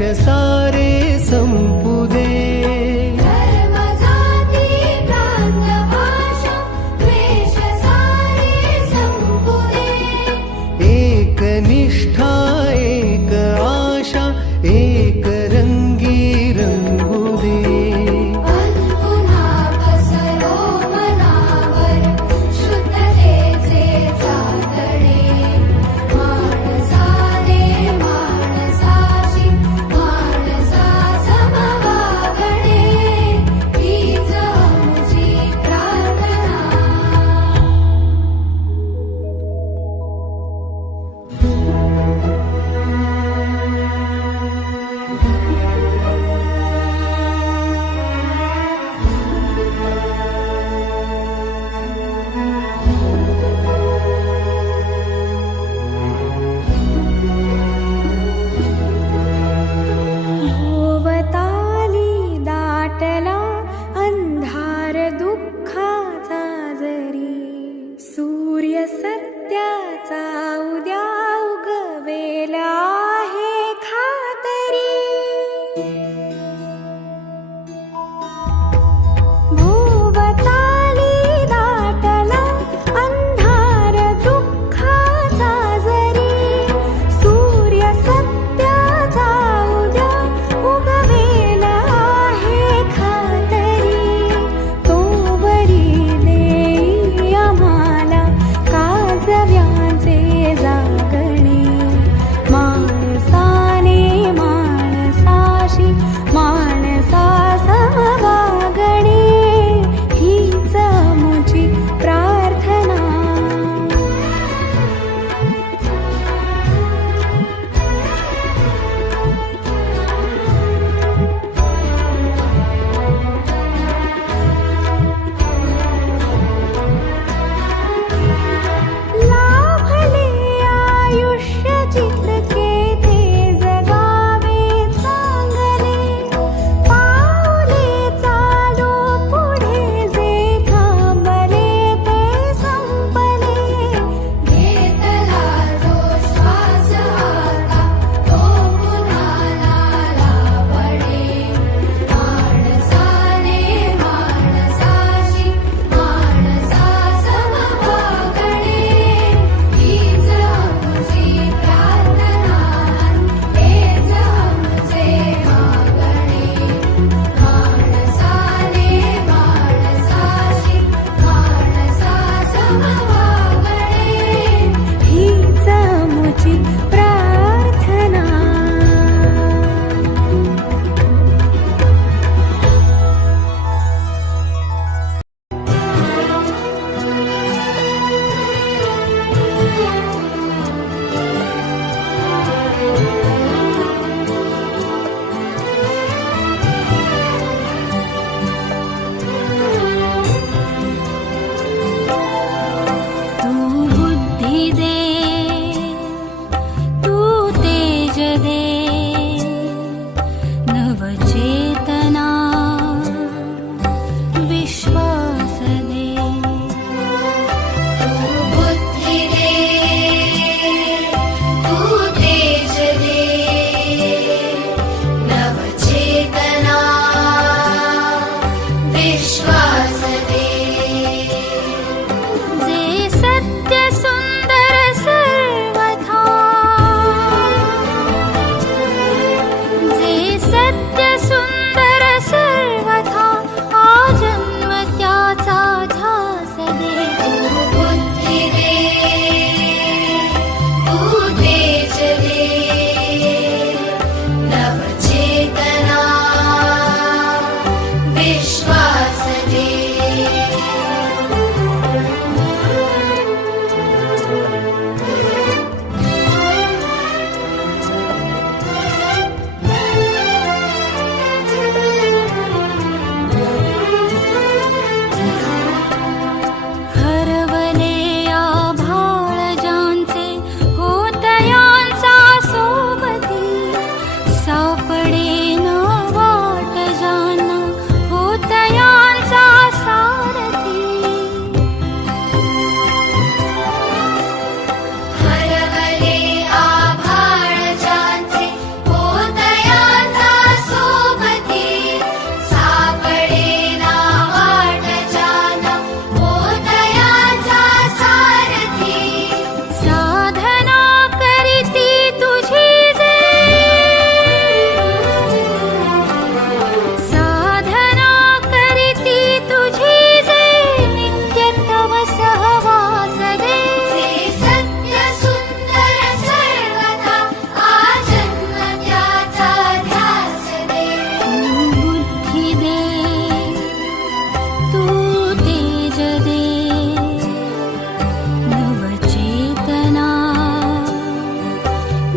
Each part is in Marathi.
ಕ್ಷಸಾಯ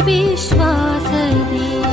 विश्वास